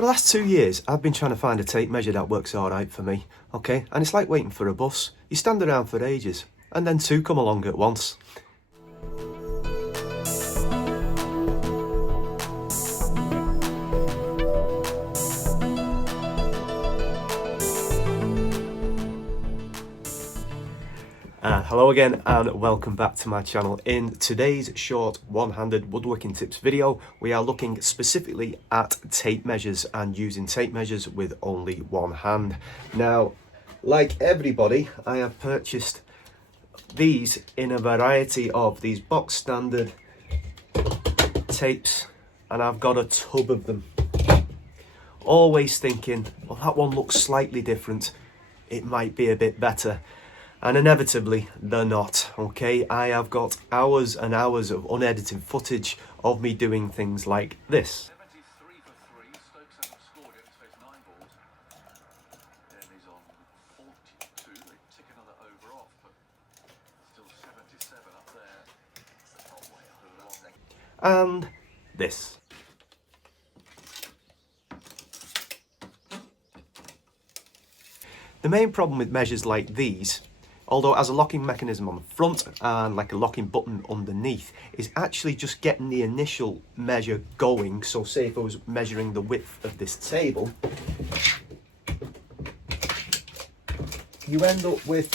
For the last 2 years, I've been trying to find a tape measure that works alright for me, okay? And it's like waiting for a bus. You stand around for ages, and then two come along at once. Hello again and welcome back to my channel. In today's short one-handed woodworking tips video, we are looking specifically at tape measures and using tape measures with only one hand. Now, like everybody, I have purchased these in a variety of these box standard tapes, and I've got a tub of them. Always thinking, well, that one looks slightly different, it might be a bit better. And inevitably, they're not, okay? I have got hours and hours of unedited footage of me doing things like this. 73 for 3, Stokes hasn't scored yet, he's faced 9 balls. And he's on 42, they tick another over off, but still 77 up there. And this. The main problem with measures like these, although it has a locking mechanism on the front and like a locking button underneath, is actually just getting the initial measure going. So say if I was measuring the width of this table, you end up with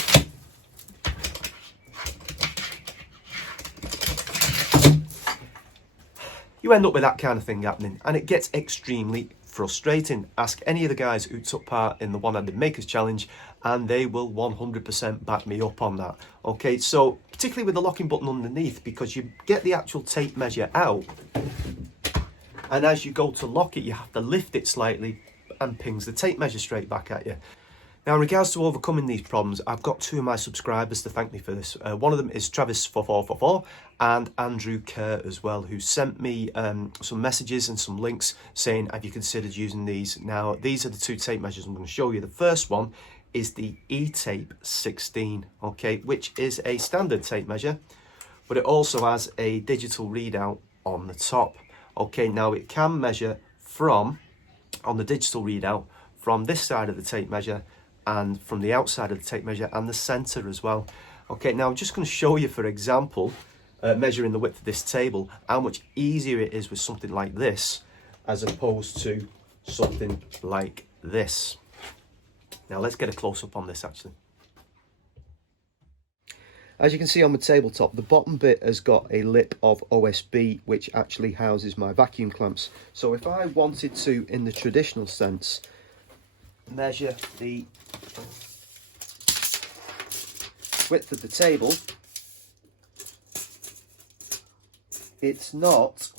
that kind of thing happening, and it gets extremely frustrating. Ask any of the guys who took part in the one-handed makers challenge and they will 100% back me up on that. Okay, so particularly with the locking button underneath, because you get the actual tape measure out, and as you go to lock it, you have to lift it slightly and pings the tape measure straight back at you. Now, in regards to overcoming these problems, I've got two of my subscribers to thank me for this. One of them is Travis4444 and Andrew Kerr as well, who sent me some messages and some links saying, have you considered using these? Now, these are the two tape measures I'm going to show you. The first one is the E-Tape 16, okay, which is a standard tape measure, but it also has a digital readout on the top. Okay, now it can measure from, on the digital readout, from this side of the tape measure and from the outside of the tape measure and the center as well. Okay, now I'm just going to show you, for example, measuring the width of this table, how much easier it is with something like this as opposed to something like this. Now let's get a close-up on this actually. As you can see on the tabletop, the bottom bit has got a lip of OSB which actually houses my vacuum clamps. So if I wanted to, in the traditional sense, measure the width of the table, it's not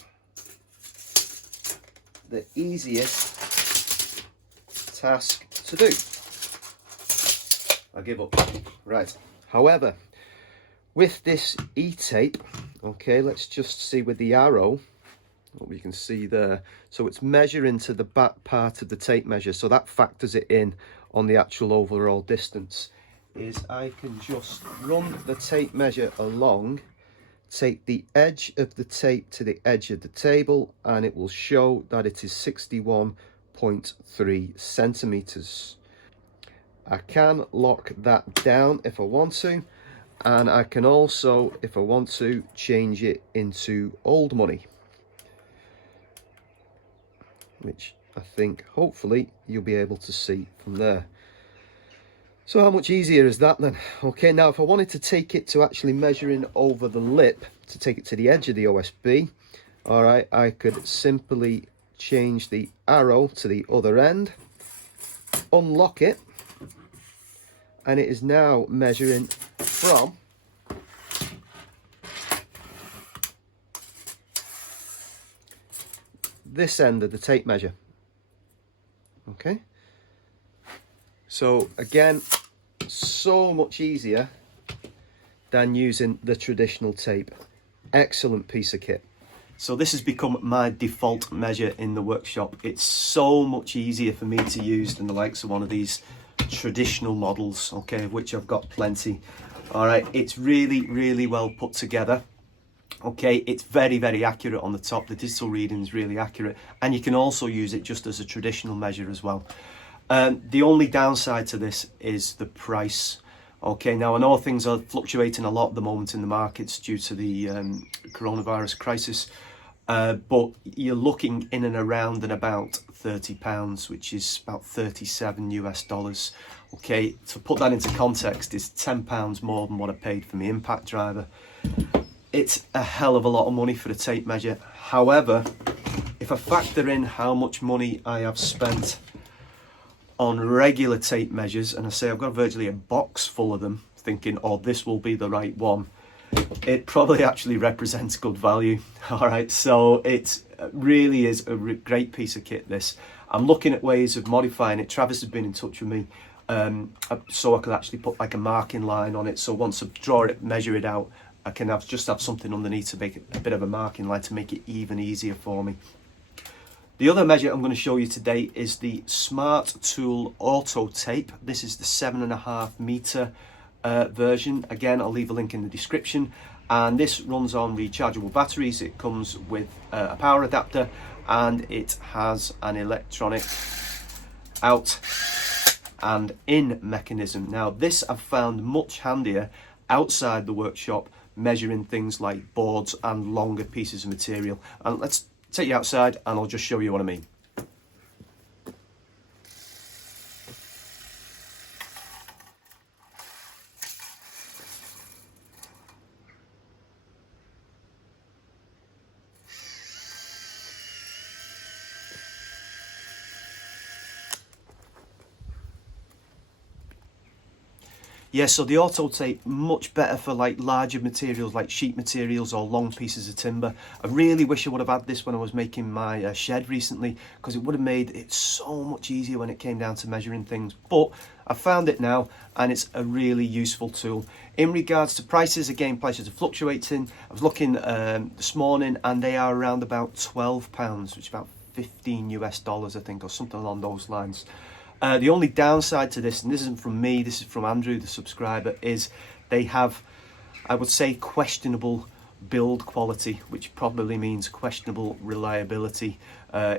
the easiest task to do. I give up. Right. However, with this E-tape, okay, let's just see with the arrow what we can see there. So it's measuring to the back part of the tape measure, so that factors it in on the actual overall distance. Is I can just run the tape measure along, take the edge of the tape to the edge of the table, and it will show that it is 61.3 centimeters. I can lock that down if I want to, and I can also, if I want to, change it into old money, which I think hopefully you'll be able to see from there. So how much easier is that then? Okay, now if I wanted to take it to actually measuring over the lip, to take it to the edge of the OSB, all right, I could simply change the arrow to the other end, unlock it, and it is now measuring from this end of the tape measure. Okay, so again, so much easier than using the traditional tape. Excellent piece of kit. So this has become my default measure in the workshop. It's so much easier for me to use than the likes of one of these traditional models, okay, of which I've got plenty. All right, it's really well put together. Okay, it's very, very accurate on the top. The digital reading is really accurate, and you can also use it just as a traditional measure as well. The only downside to this is the price. Okay, now I know things are fluctuating a lot at the moment in the markets due to the coronavirus crisis, but you're looking in and around and about £30, which is about 37 US dollars. Okay, to put that into context, is £10 more than what I paid for my impact driver. It's a hell of a lot of money for a tape measure. However, if I factor in how much money I have spent on regular tape measures, and I say I've got virtually a box full of them, thinking, oh, this will be the right one, it probably actually represents good value. All right, so it really is a great piece of kit, this. I'm looking at ways of modifying it. Travis has been in touch with me, so I could actually put like a marking line on it, so once I draw it, measure it out, I can just have something underneath to make it a bit of a marking line to make it even easier for me. The other measure I'm going to show you today is the Smart Tool Auto Tape. This is the 7.5 meter version. Again, I'll leave a link in the description. And this runs on rechargeable batteries. It comes with a power adapter, and it has an electronic out and in mechanism. Now, this I've found much handier outside the workshop, measuring things like boards and longer pieces of material. And let's take you outside and I'll just show you what I mean. Yeah, so the auto tape, much better for like larger materials like sheet materials or long pieces of timber. I really wish I would have had this when I was making my shed recently, because it would have made it so much easier when it came down to measuring things. But I found it now, and it's a really useful tool. In regards to prices, again, prices are fluctuating. I was looking this morning, and they are around about £12, which is about 15 US dollars, I think, or something along those lines. The only downside to this, and this isn't from me, this is from Andrew, the subscriber, is they have, I would say, questionable build quality, which probably means questionable reliability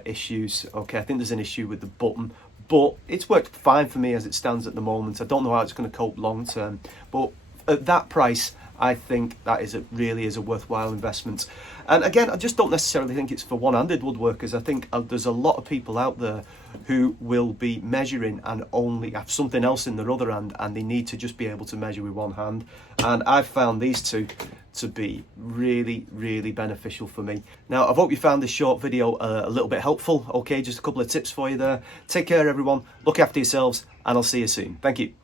issues. Okay, I think there's an issue with the button, but it's worked fine for me as it stands at the moment. I don't know how it's going to cope long term, but at that price, I think that really is a worthwhile investment. And again, I just don't necessarily think it's for one-handed woodworkers. I think there's a lot of people out there who will be measuring and only have something else in their other hand, and they need to just be able to measure with one hand. And I've found these two to be really, really beneficial for me. Now, I hope you found this short video a little bit helpful. Okay, just a couple of tips for you there. Take care, everyone. Look after yourselves, and I'll see you soon. Thank you.